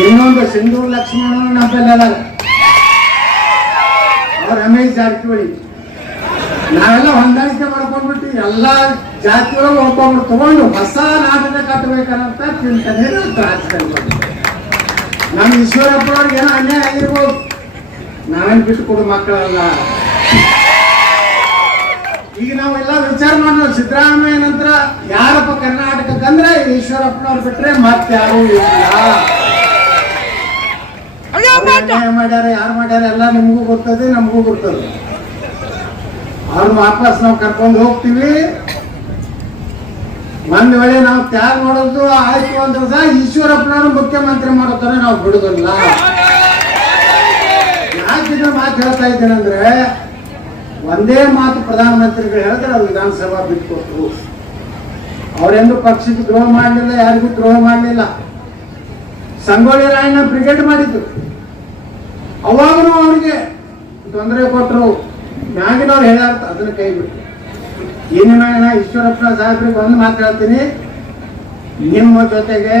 ಇನ್ನೊಂದು ಸಿಂಧೂರು ಲಕ್ಷ್ಮಣ ನಮ್ಮಲ್ಲ ಅವ್ರ ರಮೇಶ್ ಜಾರಕಿಹೊಳಿ. ನಾವೆಲ್ಲ ಹೊಂದಾಣಿಕೆ ಮಾಡ್ಕೊಂಡ್ಬಿಟ್ಟು ಎಲ್ಲ ಜಾತಿಯೊಳಗೆ ಒಬ್ಬೊಬ್ರು ತಗೊಂಡು ಹೊಸ ನಾಟಕ ಕಟ್ಟಬೇಕನ್ನಂತ ಚಿಂತನೆ ನಮ್ಮ ಈಶ್ವರಪ್ಪ ಅವ್ರಿಗೆ ಏನೋ ಅನ್ಯಾಯ ಆಗಿರ್ಬೋದು. ನಾವೇನು ಬಿಟ್ಟು ಕೊಡು ಮಕ್ಕಳಲ್ಲ. ಈಗ ನಾವೆಲ್ಲ ವಿಚಾರ ಮಾಡೋಣ ಸಿದ್ದರಾಮಯ್ಯ ನಂತರ ಯಾರಪ್ಪ ಕರ್ನಾಟಕಕ್ಕಂದ್ರೆ ಈಶ್ವರಪ್ಪನವ್ರು ಬಿಟ್ರೆ ಮತ್ತೆ ಯಾರೂ ಇಲ್ಲ. ಅನ್ಯಾಯ ಮಾಡ್ಯಾರ ಯಾರು ಮಾಡ್ಯಾರ ಎಲ್ಲ ನಿಮಗೂ ಗೊತ್ತದೆ ನಮಗೂ ಗೊತ್ತದೆ. ಅವ್ರು ವಾಪಸ್ ನಾವು ಕರ್ಕೊಂಡು ಹೋಗ್ತೀವಿ. ಒಂದ್ ವೇಳೆ ನಾವು ತ್ಯಾಗ ಮಾಡೋದು ಆಯ್ತು ಅಂದ್ರೆ ಈಶ್ವರಪ್ಪನವ್ರು ಮುಖ್ಯಮಂತ್ರಿ ಮಾಡೋತಾರೆ ನಾವು ಬಿಡುದಿಲ್ಲ. ಯಾಕಿದ್ರೆ ಮಾತು ಹೇಳ್ತಾ ಇದ್ದೇನೆಂದ್ರೆ ಒಂದೇ ಮಾತು ಪ್ರಧಾನಮಂತ್ರಿಗಳು ಹೇಳಿದ್ರೆ ಅವ್ರು ವಿಧಾನಸಭಾ ಬಿಟ್ಕೊಟ್ರು. ಅವರೆಂದು ಪಕ್ಷಕ್ಕೆ ದ್ರೋಹ ಮಾಡಲಿಲ್ಲ ಯಾರಿಗೂ ದ್ರೋಹ ಮಾಡಲಿಲ್ಲ. ಸಂಗೊಳ್ಳಿ ರಾಯಣ್ಣ ಬ್ರಿಗೇಡ್ ಮಾಡಿದ್ರು. ಅವಾಗಲೂ ಅವರಿಗೆ ತೊಂದರೆ ಕೊಟ್ಟರು ಮ್ಯಾಗಿನವ್ರು ಹೇಳ್ಯಾರ ಅದನ್ನ ಕೈ ಬಿಟ್ಟು. ಏನಿನ ಈಶ್ವರಪ್ಪ ಸಾಹೇಬ್ರಿಗೆ ಒಂದು ಮಾತಾಡ್ತೀನಿ ನಿಮ್ಮ ಜೊತೆಗೆ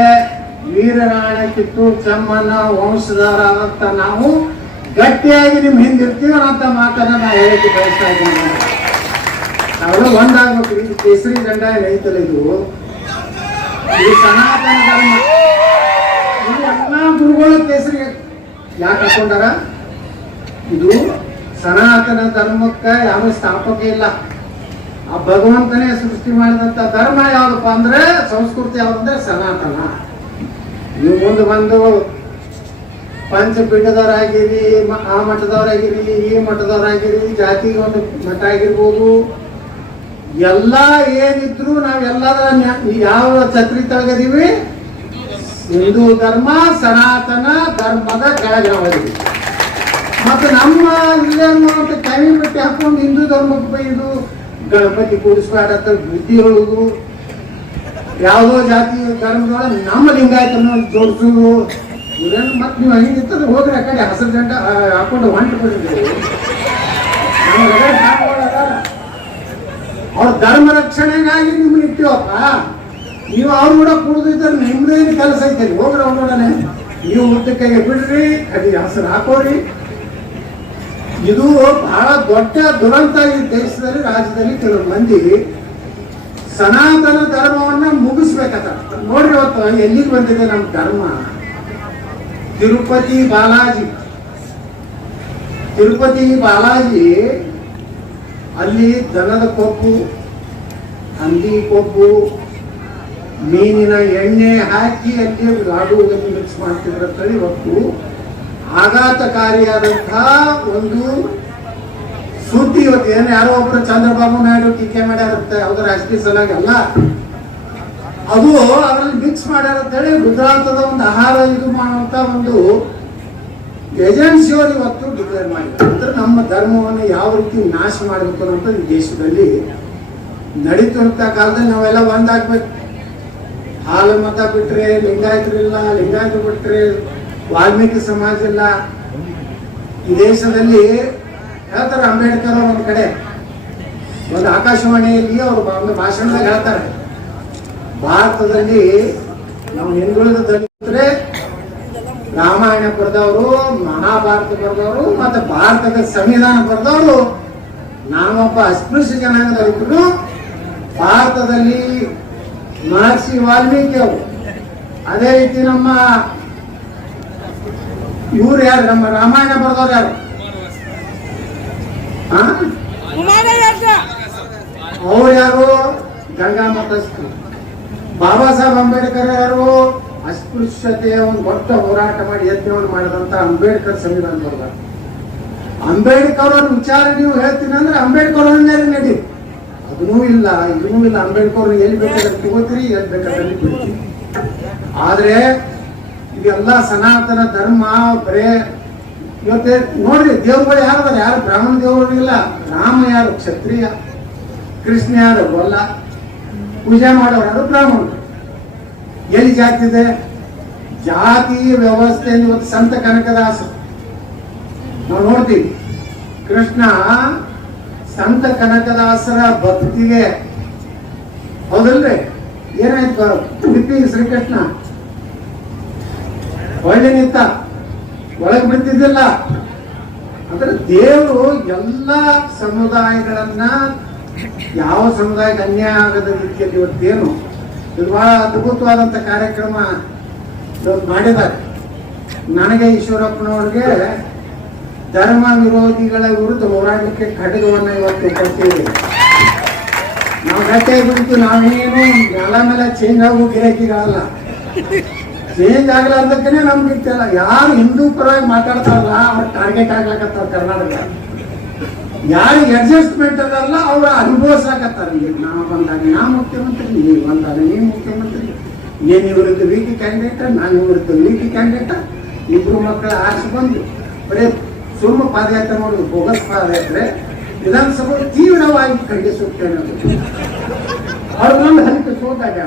ವೀರರಾಯಣ ಕಿತ್ತೂರು ಚಮ್ಮನ ವಂಶಧಾರ ಅಂತ ನಾವು ಗಟ್ಟಿಯಾಗಿ ನಿಮ್ ಹಿಂದಿರ್ತೀವಿ ಅಂತ ಮಾತನ್ನ ನಾನು ಹೇಳಕ್ಕೆ ಬಯಸ್ತಾ ಇದ್ದೀನಿ. ನಾವೆಲ್ಲ ಒಂದಾಗ್ಬೇಕು. ಇದು ಕೇಸರಿ ಗಂಡ ಇದು? ಇದು ಸನಾತನ ಧರ್ಮ. ಇದು ಎಲ್ಲ ಗುರುಗಳು ಕೇಸರಿ ಯಾಕೆ ಹಾಕೊಂಡಾರ ಇದು ಸನಾತನ ಧರ್ಮಕ್ಕೆ ಯಾವ ಸ್ಥಾಪಕ ಇಲ್ಲ. ಆ ಭಗವಂತನೇ ಸೃಷ್ಟಿ ಮಾಡಿದಂತ ಧರ್ಮ ಯಾವ್ದಪ್ಪ ಅಂದ್ರೆ ಸಂಸ್ಕೃತಿ ಯಾವ್ದಂದ್ರೆ ಸನಾತನ. ನೀವು ಮುಂದೆ ಬಂದು ಪಂಚಪೀಠದವರಾಗಿರಿ ಆ ಮಠದವರಾಗಿರಿ, ಈ ಮಠದವರಾಗಿರಿ, ಜಾತಿಗೆ ಒಂದು ಮಠ ಆಗಿರ್ಬೋದು. ಎಲ್ಲ ಏನಿದ್ರು ನಾವೆಲ್ಲದರ ಯಾವ ಛತ್ರಿ ತೆಗೆದೀವಿ ಹಿಂದೂ ಧರ್ಮ, ಸನಾತನ, ಧರ್ಮದ ಕೆಳಗೆ ಮತ್ತು ನಮ್ಮ ಅಂತ ಕೈ ಬಿಟ್ಟು ಹಾಕೊಂಡು ಹಿಂದೂ ಧರ್ಮಕ್ಕೆ ಬೈದು ಗಣಪತಿ ಕೂಡಿಸ್ಬೇಡ ಬುದ್ಧಿ ಹೇಳುದು. ಯಾವುದೋ ಜಾತಿ ಧರ್ಮದೊಳಗೆ ನಮ್ಮ ಲಿಂಗಾಯತನ ಜೋಡಿಸುದು. ಇವರೇನು ಮತ್ತೆ ನೀವು ಹಂಗಿತ್ತಂದ್ರೆ ಹೋಗ್ರಿ ಆ ಕಡೆ ಹಸಿರು ಜಂಡ ಹಾಕೊಂಡು ಹೊಂಟು ಬಂದಿದ್ದೀವಿ ಅವ್ರ ಧರ್ಮ ರಕ್ಷಣೆಗಾಗಿ ನಿಮ್ಗೆ ಇಟ್ಟಿವಪ್ಪ. ನೀವು ಅವ್ರು ಕೂಡ ಕುಡಿದಿದ್ದಾರೆ ನಿಮ್ದೇನು ಕೆಲಸ ಐತೆ ಹೋಗ್ರಿ ಅವ್ರ ನೋಡನೆ ನೀವು ಮುದ್ದಕ್ಕಾಗಿ ಬಿಡ್ರಿ ಅದು ಹಸಿರು ಹಾಕೋರಿ. ಇದು ಬಹಳ ದೊಡ್ಡ ದುರಂತ ಈ ದೇಶದಲ್ಲಿ, ರಾಜ್ಯದಲ್ಲಿ ಕೆಲವು ಮಂದಿ ಸನಾತನ ಧರ್ಮವನ್ನ ಮುಗಿಸ್ಬೇಕಂತ. ನೋಡ್ರಿ ಇವತ್ತು ಎಲ್ಲಿಗೆ ಬಂದಿದೆ ನಮ್ಮ ಧರ್ಮ? ತಿರುಪತಿ ಬಾಲಾಜಿ. ತಿರುಪತಿ ಬಾಲಾಜಿ ಅಲ್ಲಿ ದನದ ಕೊಬ್ಬು ಹಂದಿ ಕೊಬ್ಬು ಮೀನಿನ ಎಣ್ಣೆ ಹಾಕಿ ಅಲ್ಲಿ ಲಾಡುಗಳನ್ನು ಮಿಕ್ಸ್ ಮಾಡ್ತಿದ್ರು ಅಂತೇಳಿ ಇವತ್ತು ಆಘಾತಕಾರಿಯಾದಂತಹ ಒಂದು ಸುದ್ದಿ ಇವತ್ತು ಏನು ಯಾರೋ ಒಬ್ರು ಚಂದ್ರಬಾಬು ನಾಯ್ಡು ಟೀಕೆ ಮಾಡ್ಯಾರಂತೆ ಅವ್ರ ಸಲುವಾಗಿ ಅಲ್ಲ. ಅದು ಅದರಲ್ಲಿ ಮಿಕ್ಸ್ ಮಾಡ್ಯಾರ ಅಂತೇಳಿ ಗುಜರಾತದ ಒಂದು ಆಹಾರ ಇದು ಮಾಡುವಂತ ಒಂದು ಏಜೆನ್ಸಿಯವರು ಇವತ್ತು ಡಿಕ್ಲೇರ್ ಮಾಡಿದ್ದಾರೆ. ಅಂದ್ರೆ ನಮ್ಮ ಧರ್ಮವನ್ನು ಯಾವ ರೀತಿ ನಾಶ ಮಾಡಬೇಕು ಅಂತ ದೇಶದಲ್ಲಿ ನಡೀತಿರುವಂತ ಕಾಲದಲ್ಲಿ ನಾವೆಲ್ಲ ಒಂದಾಗ್ಬೇಕು. ಹಾಲು ಮತ ಬಿಟ್ರೆ ಲಿಂಗಾಯತರಿಲ್ಲ ಲಿಂಗಾಯತರು ಬಿಟ್ರೆ ವಾಲ್ಮೀಕಿ ಸಮಾಜ ಇಲ್ಲ. ಈ ದೇಶದಲ್ಲಿ ಹೇಳ್ತಾರೆ ಅಂಬೇಡ್ಕರ್ ಒಂದು ಕಡೆ. ಒಂದು ಆಕಾಶವಾಣಿಯಲ್ಲಿ ಅವರು ಒಂದು ಭಾಷಣದಾಗ ಹೇಳ್ತಾರೆ. ಭಾರತದಲ್ಲಿ ನಾವು ಹಿಂದುಳಿದ ದಲಿತರೆ ರಾಮಾಯಣ ಬರೆದವರು, ಮಹಾಭಾರತ ಬರೆದವರು, ಮತ್ತೆ ಭಾರತದ ಸಂವಿಧಾನ ಬರೆದವರು. ನಾವೊಬ್ಬ ಅಸ್ಪೃಶ್ಯ ಜನಾಂಗದಲ್ಲಿದ್ರು ಭಾರತದಲ್ಲಿ ಮಹರ್ಷಿ ವಾಲ್ಮೀಕಿ ಅವರು ಅದೇ ರೀತಿ ನಮ್ಮ ಇವ್ರು ಯಾರು? ನಮ್ಮ ರಾಮಾಯಣ ಬರೆದವ್ರು ಯಾರು? ಅವ್ರು ಯಾರು? ಗಂಗಾ ಮತಸ್ಥರು. ಬಾಬಾ ಸಾಹೇಬ್ ಅಂಬೇಡ್ಕರ್ ಯಾರು? ಅಸ್ಪೃಶ್ಯತೆಯ ಒಂದು ದೊಡ್ಡ ಹೋರಾಟ ಮಾಡಿ ಯತ್ನವನ್ನು ಮಾಡಿದಂತ ಅಂಬೇಡ್ಕರ್ ಸಂವಿಧಾನ ಬರೆದ ಅಂಬೇಡ್ಕರ್ ಅವ್ರ ವಿಚಾರ ನೀವು ಹೇಳ್ತೀನಿ ಅಂದ್ರೆ ಅಂಬೇಡ್ಕರ್ ಅವ್ರನ್ನೇ ನಡಿ ಅದನ್ನೂ ಇಲ್ಲ ಇದನ್ನೂ ಇಲ್ಲ. ಅಂಬೇಡ್ಕರ್ ಎಲ್ಲಿ ಬೇಕಾದ್ರೆ ತಗೋತೀರಿ, ಎಲ್ಲಿ ಬೇಕಾದ್ರೆ ಬಿಡ್ತೀರಿ. ಆದ್ರೆ ಇದೆಲ್ಲ ಸನಾತನ ಧರ್ಮ, ಬರೇ ಇವತ್ತೆ ನೋಡ್ರಿ, ದೇವ್ರುಗಳು ಯಾರು ಅದಾರ ಯಾರು? ಬ್ರಾಹ್ಮಣ ದೇವರು ಇಲ್ಲ ರಾಮ ಯಾರು? ಕ್ಷತ್ರಿಯ. ಕೃಷ್ಣ ಯಾರು? ಗೊಲ್ಲ. ಪೂಜೆ ಮಾಡೋರು ಯಾರು? ಬ್ರಾಹ್ಮಣರು. ಎಲ್ಲಿ ಜಾತಿ ಇದೆ? ಜಾತಿ ವ್ಯವಸ್ಥೆಯಲ್ಲಿ ಇವತ್ತು ಸಂತ ಕನಕದಾಸ ನಾವು ನೋಡ್ತೀವಿ, ಕೃಷ್ಣ ಸಂತ ಕನಕದಾಸರ ಭಕ್ತಿಗೆ ಹೌದಲ್ರಿ ಏನಾಯ್ತು ಉಡುಪಿ, ಶ್ರೀಕೃಷ್ಣ? ಒಳ್ಳೆ ನಿಂತ? ಒಳಗೆ ಬಿಡ್ತಿದ್ದಿಲ್ಲ ಅಂದ್ರೆ ದೇವರು ಎಲ್ಲ ಸಮುದಾಯಗಳನ್ನ ಯಾವ ಸಮುದಾಯಕ್ಕೆ ಅನ್ಯಾಯ ಆಗದ ರೀತಿಯಲ್ಲಿ ಇವತ್ತೇನು ಇದು ಬಹಳ ಅದ್ಭುತವಾದಂತ ಕಾರ್ಯಕ್ರಮ ಮಾಡಿದ್ದಾರೆ. ನನಗೆ ಈಶ್ವರಪ್ಪನವ್ರಿಗೆ ಧರ್ಮ ವಿರೋಧಿಗಳ ವಿರುದ್ಧ ಹೋರಾಟಕ್ಕೆ ಖಡಗವನ್ನ ಇವತ್ತು ಕೊಡ್ತೀವಿ. ನಾವು ಕಟ್ಟೆ ಬಿಡ್ತು ನಾವೇನು ನೆಲ ಮೇಲೆ ಚೇಂಜ್ ಆಗೋ ಗಿರಾಕಿಗಳಲ್ಲ. ಚೇಂಜ್ ಆಗ್ಲಾರ್ದಕ್ಕನೆ ನಮ್ಗೆ ಇತ್ತಲ್ಲ ಯಾರು ಹಿಂದೂ ಪರವಾಗಿ ಮಾತಾಡ್ತಾರಲ್ಲ, ಅವ್ರ ಟಾರ್ಗೆಟ್ ಆಗ್ಲಕತ್ತಾರ ಕರ್ನಾಟಕ. ಯಾರು ಅಡ್ಜಸ್ಟ್ಮೆಂಟ್ ಅದಲ್ಲ ಅವ್ರ ಅನುಭವಿಸಾಕತ್ತಾರ ನಾವು ಬಂದಾಗ ನಾ ಮುಖ್ಯಮಂತ್ರಿ, ನೀವು ಬಂದಾಗ ನೀವು ಮುಖ್ಯಮಂತ್ರಿ. ನೀನ್ ಇವರದ್ದು ವೀಕಿ ಕ್ಯಾಂಡಿಡೇಟ್ ನಾನು ಇವರದ್ದು ವೀಕಿ ಕ್ಯಾಂಡಿಡೇಟ್ ಇಬ್ರು ಮಕ್ಕಳ ಆರಿಸಿ ಬಂದು ಬರೀ ಸುಮ್ಮ ಪಾದಯಾತ್ರೆ ಮಾಡೋದು ಬೋಗಸ್ ಪಾದಯಾತ್ರೆ, ವಿಧಾನಸಭೆ ತೀವ್ರವಾಗಿ ಖಂಡಿಸುತ್ತೇನೆ. ಅವ್ರು ಬಂದು ಹಂತ ಸೋತಾಗ.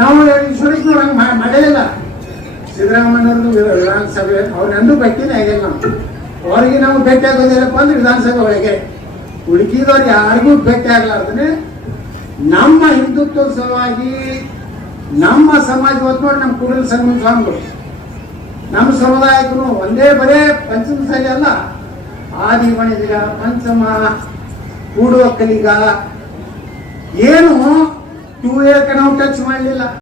ನಾವು ಈಶ್ವರಪ್ಪನವ್ರು ಹಂಗೆ ಮಾಡೇ ಇಲ್ಲ. ಸಿದ್ದರಾಮಯ್ಯವ್ರದ್ದು ವಿಧಾನಸಭೆ ಅವ್ರನ್ನೂ ಭೇಟಿನೇ ಆಗಿಲ್ಲ ನಾವು ಅವ್ರಿಗೆ ನಾವು ಭೇಟಿ ಆಗೋದಿಲ್ಲಪ್ಪ ಅಂದ್ರೆ ವಿಧಾನಸಭೆ ಒಳಗೆ. ಉಳುಕಿದವ್ರು ಯಾರಿಗೂ ಭೇಟಿ ಆಗ್ಲಾರ್ದೇ ನಮ್ಮ ಹಿಂದುತ್ವದ ಸಲುವಾಗಿ ನಮ್ಮ ಸಮಾಜ ಒತ್ತು ನಮ್ಮ ಕುಡಲ್ ಸಂಗಮ ಸ್ವಾಮಿಗಳು. ನಮ್ಮ ಸಮುದಾಯಕ್ಕೂ ಒಂದೇ ಬರೇ ಪಂಚಮಸಾಲಿ ಅಲ್ಲ. ಆದಿ ಮಣಿದಿರ ಪಂಚಮ ಕೂಡುವ ಕಲಿಗ. ಏನು? ಟೂ ಏಕ ನಾವು ಟಚ್ ಮಾಡಲಿಲ್ಲ